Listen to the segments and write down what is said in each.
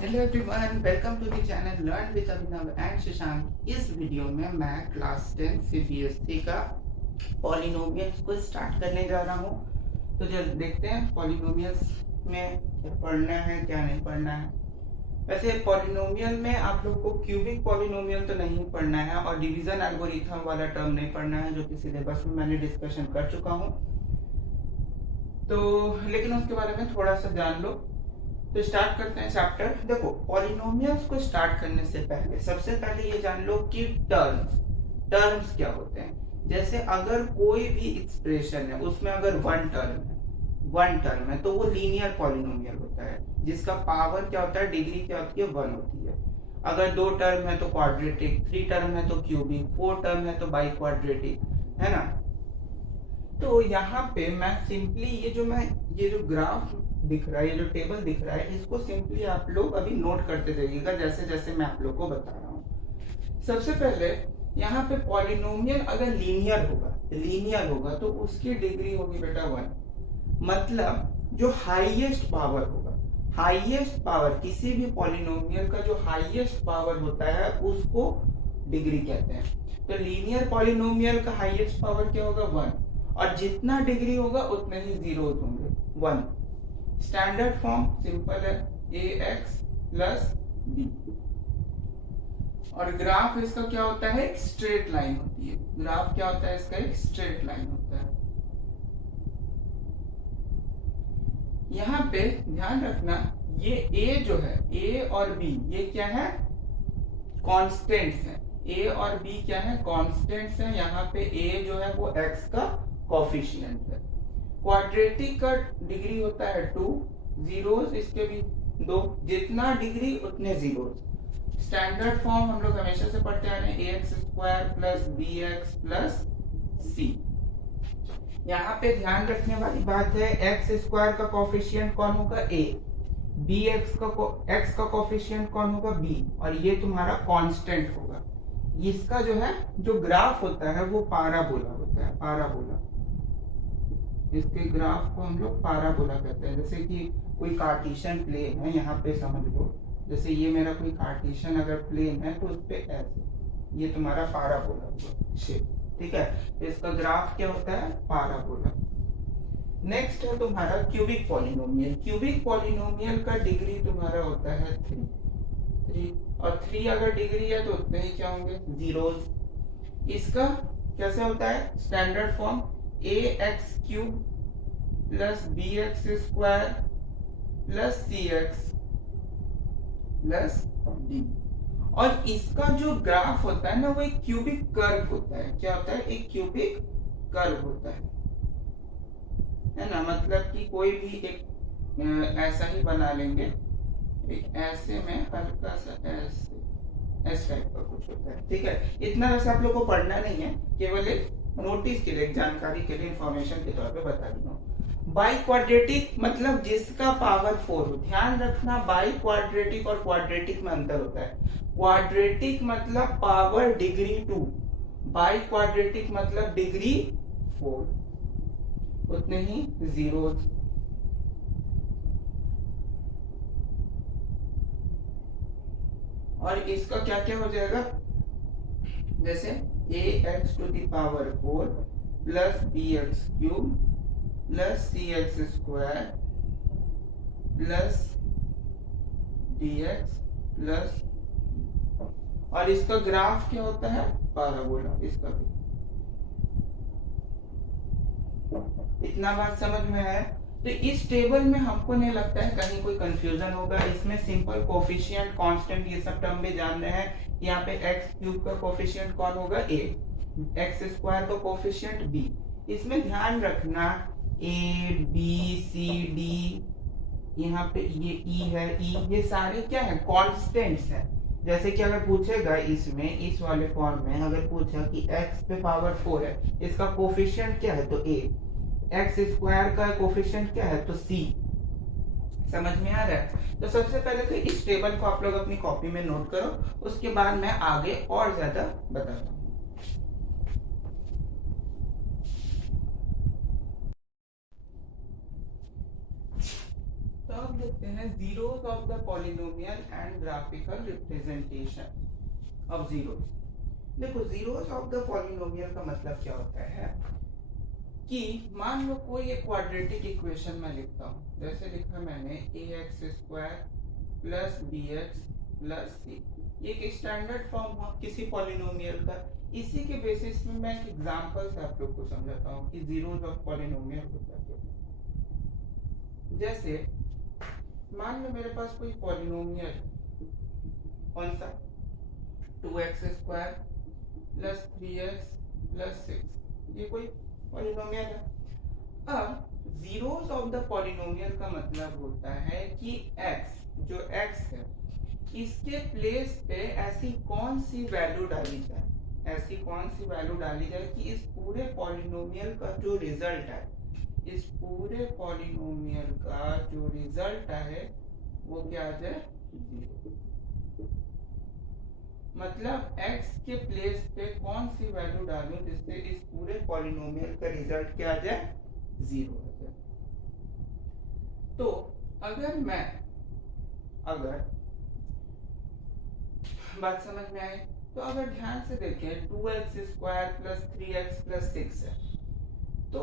Hello everyone, welcome to the channel learn with Abhinav and Shashank. इस video में मैं class 10 CBSE का पॉलिनोमियल्स को स्टार्ट करने जा रहा हूँ। तो जब देखते हैं पॉलिनोमियल्स में क्या पढ़ना है क्या नहीं पढ़ना है। वैसे पॉलिनोमियल में आप लोग को क्यूबिक पॉलिनोमियल तो नहीं पढ़ना है और डिवीजन एल्गोरिथम वाला टर्म नहीं पढ़ना है, जो कि सिलेबस में मैंने डिस्कशन कर चुका हूँ। तो लेकिन उसके बारे में थोड़ा सा जान लो। तो स्टार्ट करते हैं चैप्टर। देखो, पॉलिनोमियल्स को स्टार्ट करने से पहले सबसे पहले ये जान लो कि टर्म्स टर्म्स क्या होते हैं। जैसे अगर कोई भी एक्सप्रेशन है उसमें अगर वन टर्म है तो वो लीनियर पॉलिनोमियल होता है, जिसका पावर क्या होता है, डिग्री क्या होती है, वन होती है। अगर दो टर्म है तो क्वाड्रेटिक, थ्री टर्म है तो क्यूबिक, फोर टर्म है तो बाई क्वाड्रेटिक, है ना। तो यहाँ पे मैं सिंपली ये जो ग्राफ दिख रहा है, ये जो टेबल दिख रहा है, इसको सिंपली आप लोग अभी नोट करते जाइएगा जैसे जैसे मैं आप लोग को बता रहा हूँ। सबसे पहले यहाँ पे पॉलिनोमियल अगर लीनियर होगा तो उसकी डिग्री होगी बेटा वन। मतलब जो हाईएस्ट पावर होगा, हाईएस्ट पावर किसी भी पॉलिनोमियल का जो हाईएस्ट पावर होता है उसको डिग्री कहते हैं। तो लीनियर पॉलिनोमियल का हाईएस्ट पावर क्या होगा, वन। और जितना डिग्री होगा उतने ही जीरो होंगे, वन। स्टैंडर्ड फॉर्म सिंपल है, ए एक्स प्लस बी। और ग्राफ इसका क्या होता है, एक स्ट्रेट लाइन होती है। ग्राफ क्या होता है इसका, एक स्ट्रेट लाइन होता है। यहाँ पे ध्यान रखना, ये ए जो है, ए और बी ये क्या है, कांस्टेंट्स हैं। ए और बी क्या है, कांस्टेंट्स हैं। यहाँ पे ए जो है वो एक्स का कोफिशिएंट है। क्वाड्रेटिक का डिग्री होता है टू, जीरोस इसके भी दो, जितना डिग्री उतने जीरोस। स्टैंडर्ड फॉर्म हम लोग हमेशा से पढ़ते आ रहे हैं, a x square plus b x plus c. यहाँ पे ध्यान रखने वाली बात है, एक्स स्क्वायर का कोफिशिएंट कौन होगा, ए। बी एक्स का कोफिशिएंट कौन होगा, बी। और ये तुम्हारा कांस्टेंट होगा। इसका जो है जो ग्राफ होता है वो पाराबोला होता है, पाराबोला। इसके ग्राफ को हम लोग पाराबोला कहते हैं। जैसे कि कोई कार्टेशियन प्लेन है, यहाँ पे समझ लो, जैसे ये मेरा कोई कार्टेशियन अगर प्लेन है तो उस पे ऐसे, ये तुम्हारा पाराबोला हुआ शेप, ठीक है। तो इसका ग्राफ क्या होता है, पाराबोला। नेक्स्ट है तुम्हारा क्यूबिक पॉलिनोमियल। क्यूबिक पॉलिनोमियल का डिग्री तुम्हारा होता है थ्री, और थ्री अगर डिग्री है तो उतने ही क्या होंगे, जीरोस। इसका कैसे होता है, standard form a x cube plus b x square plus c x plus d. और इसका जो ग्राफ होता है ना वो एक क्यूबिक कर्व होता है। क्या होता है, एक क्यूबिक कर्व होता है ना। मतलब कि कोई भी एक ऐसा ही बना लेंगे, एक ऐसे में हल्का सा ऐसे, इस टाइप का कुछ होता है, ठीक है। इतना वैसे आप लोग को पढ़ना नहीं है, केवल एक नोटिस के लिए, जानकारी के लिए, इंफॉर्मेशन के तौर पे बता रही हूँ। बाई क्वाड्रेटिक मतलब जिसका पावर फोर हो। ध्यान रखना, बाई क्वाड्रेटिक और क्वाड्रेटिक में अंतर होता है। क्वाड्रेटिक मतलब power degree two, bi quadratic मतलब डिग्री फोर, उतने ही जीरोस। और इसका क्या क्या हो जाएगा, जैसे a x to the power four plus b x cube plus c x square plus d x plus, और इसका ग्राफ क्या होता है, पाराबोला। इसका भी इतना बात समझ में है। तो इस टेबल में हमको नहीं लगता है कहीं कोई कंफ्यूजन होगा। इसमें सिंपल कोफिशिएंट, कांस्टेंट, ये सब टर्म भी जान रहे हैं। यहाँ पे एक्स क्यूब का कोफिशिएंट कौन होगा, ए। एक्स स्क्वायर का कोफिशिएंट बी। इसमें ध्यान रखना, ए बी सी डी, यहाँ पे ये ई है, ई, ये सारे क्या है, कांस्टेंट्स हैं। जैसे कि अगर पूछेगा इसमें, इस वाले फॉर्म में अगर पूछा कि x पे पावर 4 है, इसका कोफिशिएंट क्या है तो a, एक्स स्क्वायर का कोफिशिएंट क्या है तो c। समझ में आ रहा है। तो सबसे पहले तो इस टेबल को आप लोग अपनी कॉपी में नोट करो, उसके बाद मैं आगे और ज्यादा बताता हूँ। तो अब हम देखते हैं zeros of the polynomial and graphical representation of zeros. देखो जीरोस ऑफ द पॉलिनोमियल का मतलब क्या होता है कि मान लो कोई एक क्वाड्रेटिक इक्वेशन में लिखता हूँ, जैसे लिखा मैंने ax² plus bx plus c, ये एक स्टैंडर्ड फॉर्म हुआ किसी पॉलिनोमियल का। इसी के बेसिस में मैं एक एग्जांपल से आप लोग को समझाता हूँ कि जीरोस ऑफ पॉलिनोमियल होता क्या है। जैसे मान लो मेरे पास कोई पॉलिनोमियल कौन सा 2x² प्लस 3x प्लस 6, ये कोई पॉलिनोमियल है। अब जीरोस ऑफ द पॉलिनोमियल का मतलब होता है कि x, जो x है, इसके प्लेस पे ऐसी कौन सी वैल्यू डाली जाए, ऐसी कौन सी वैल्यू डाली जाए कि इस पूरे पॉलिनोमियल का जो रिजल्ट है, इस पूरे पॉलिनोमियल का जो रिजल्ट है वो क्या आ जाए, जीरो। मतलब x के प्लेस पे कौन सी वैल्यू डालूं जिससे इस पूरे पॉलिनोमियल का रिजल्ट क्या आ जाए, जीरो आ जाए। तो अगर बात समझ में आए तो अगर ध्यान से देखें 2x² प्लस 3x प्लस 6 है, तो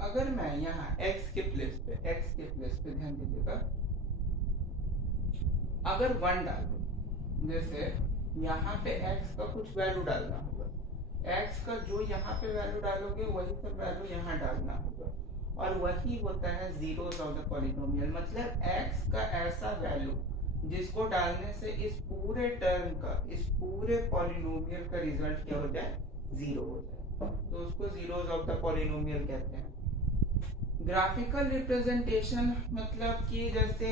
अगर मैं यहाँ x के प्लेस पे ध्यान दीजिएगा, अगर 1 डालूं, जैसे यहाँ पे x का कुछ वैल्यू डालना होगा, x का जो यहाँ पे वैल्यू डालोगे वही सब वैल्यू यहाँ डालना होगा, और वही होता है जीरोस ऑफ द पॉलिनोमियल। मतलब x का ऐसा वैल्यू जिसको डालने से इस पूरे टर्म का, इस पूरे पॉलिनोमियल का रिजल्ट क्या हो जाए, जीरो हो जाए, तो उसको जीरोस ऑफ द पॉलिनोमियल कहते हैं। ग्राफिकल रिप्रेजेंटेशन मतलब कि जैसे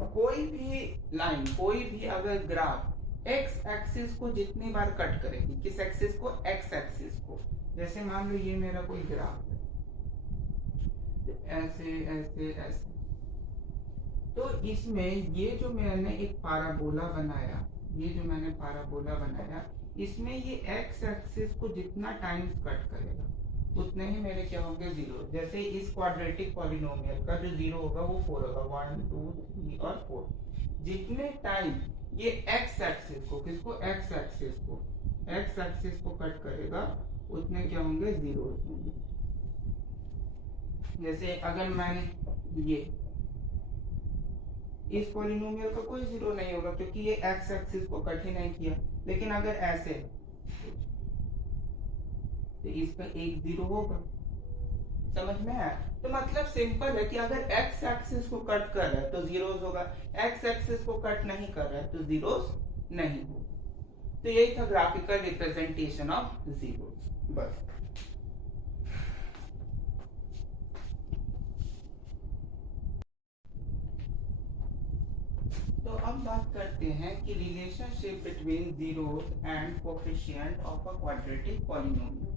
कोई भी लाइन, कोई भी अगर ग्राफ एक्स एक्सिस को जितनी बार कट करेगी, किस एक्सिस को, एक्स एक्सिस को, जैसे मान लो ये मेरा कोई ग्राफ है, ऐसे ऐसे ऐसे, तो इसमें ये जो मैंने एक पाराबोला बनाया, इसमें ये एक्स एक्सिस को जितना टाइम्स कट करेगा उतने ही मेरे क्या होंगे, जीरो। जैसे इस क्वाड्रेटिक पॉलिनोमियल का जो जीरो होगा वो 4 होगा, 1 2 3 और 4। जितने टाइम ये एक्स एक्सिस को, किसको, एक्स एक्सिस को कट करेगा उतने क्या होंगे, जीरो होंगे। जैसे अगर मैंने ये इस पॉलिनोमियल का कोई जीरो नहीं होगा क्योंकि ये एक्स एक्सिस को कट ही नहीं किया, लेकिन अगर ऐसे तो इसका एक जीरो होगा। समझ में आया? तो मतलब सिंपल है कि अगर एक्स एक्सिस को कट कर रहा है तो जीरोस होगा, एक्स एक्सिस को कट नहीं कर रहा है तो जीरोस नहीं होगा। तो यही था ग्राफिकल रिप्रेजेंटेशन ऑफ जीरोस, बस। तो अब बात करते हैं कि relationship between zeros and coefficient of a quadratic polynomial.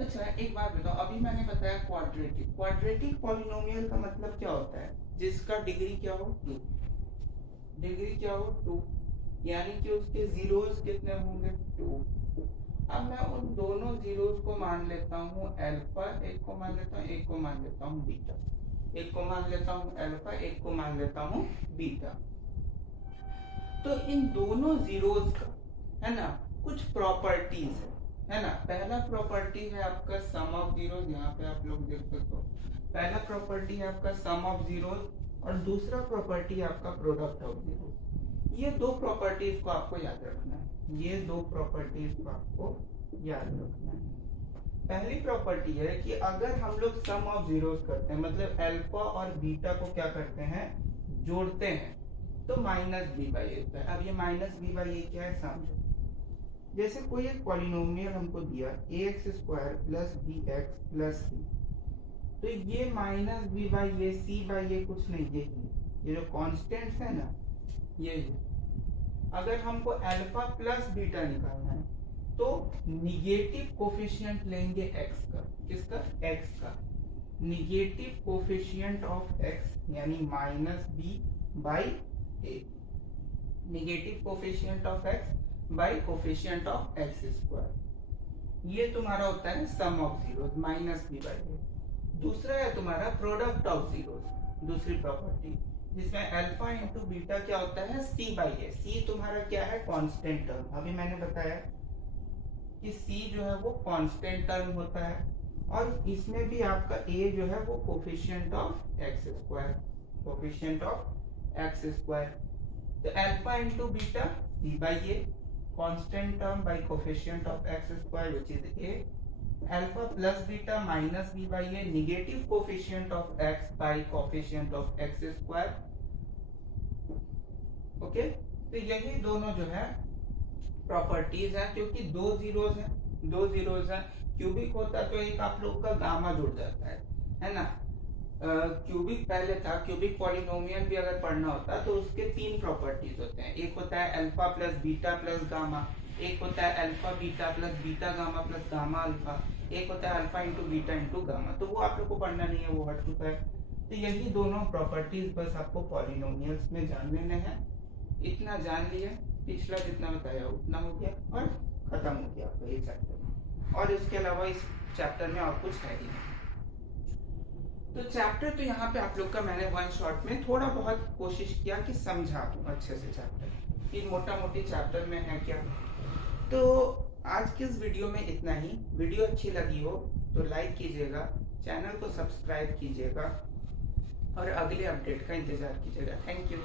अच्छा एक बात बताओ, अभी मैंने बताया क्वाड्रेटिक पॉलिनोमियल का मतलब क्या होता है, जिसका डिग्री क्या हो, 2, डिग्री क्या हो 2, यानी कि उसके जीरोस कितने होंगे, 2। अब मैं उन दोनों जीरोस को मान लेता हूँ अल्फा, एक को मान लेता हूँ, एक को मान लेता हूँ बीटा, एक को मान लेता हूँ अल्फा, एक को मान लेता हूँ बीटा। तो इन दोनों जीरोस का है ना कुछ प्रॉपर्टीज है ना। पहला प्रॉपर्टी है आपका सम ऑफ जीरोस, यहाँ पे आप लोग देख सकते हो, पहला प्रॉपर्टी है आपका सम ऑफ जीरोस और दूसरा प्रॉपर्टी है आपका प्रोडक्ट ऑफ जीरोस। ये दो प्रॉपर्टीज को आपको याद रखना है, ये दो प्रॉपर्टीज को आपको याद रखना है। पहली प्रॉपर्टी है कि अगर हम लोग सम ऑफ जीरोस करते हैं, मतलब अल्फा और बीटा को क्या करते हैं, जोड़ते हैं, तो माइनस बी बाई ए होता है। अब ये माइनस बी बाई ए क्या है, समझो। जैसे कोई एक पॉलिनोमियल हमको दिया ax² plus bx plus c, तो ये minus b by a, c by a कुछ नहीं, ये जो कॉन्स्टेंट्स है ना, ये अगर हमको अल्फा प्लस बीटा निकालना है तो निगेटिव कोफिशिएंट लेंगे x का, किसका, x का, निगेटिव कोफिशिएंट ऑफ x यानी minus b by a, negative coefficient of x by coefficient of x square. ये तुम्हारा होता है sum of zeros, minus b by a. दूसरा है तुम्हारा प्रोडक्ट ऑफ जीरोस, दूसरी प्रॉपर्टी, जिसमें अल्फा इंटू बीटा क्या होता है, सी बाई ए। सी तुम्हारा क्या है, कांस्टेंट टर्म। अभी मैंने बताया कि सी जो है वो कांस्टेंट टर्म होता है, और इसमें भी आपका ए जो है वो coefficient of x square, coefficient of x square. तो alpha into beta c by a, constant term by coefficient of x square which is a. Alpha plus beta minus b by a, negative coefficient of x by coefficient of x square. Okay, तो यही दोनों जो है properties है, क्योंकि दो zeros हैं। Cubic होता तो एक आप लोग का गामा जुड़ जाता है ना। क्यूबिक पहले था, क्यूबिक पॉलिनोमियल भी अगर पढ़ना होता तो उसके तीन प्रॉपर्टीज होते हैं। एक होता है alpha plus beta plus gamma, एक होता है alpha beta plus beta gamma plus gamma alpha, एक होता है alpha into beta into gamma. तो वो आप लोग को पढ़ना नहीं है, वो हट चुका है। तो यही दोनों प्रॉपर्टीज बस आपको पॉलिनोमियल्स में जान लेने हैं। इतना जान लिया, पिछला जितना बताया उतना हो गया और खत्म हो गया आपका ये चैप्टर। और इसके अलावा इस चैप्टर में और कुछ है ही नहीं। तो चैप्टर तो यहाँ पे आप लोग का मैंने वन शॉट में थोड़ा बहुत कोशिश किया कि समझा दूं अच्छे से चैप्टर, कि मोटा मोटी चैप्टर में है क्या। तो आज की इस वीडियो में इतना ही। वीडियो अच्छी लगी हो तो लाइक कीजिएगा, चैनल को सब्सक्राइब कीजिएगा और अगले अपडेट का इंतजार कीजिएगा। Thank you.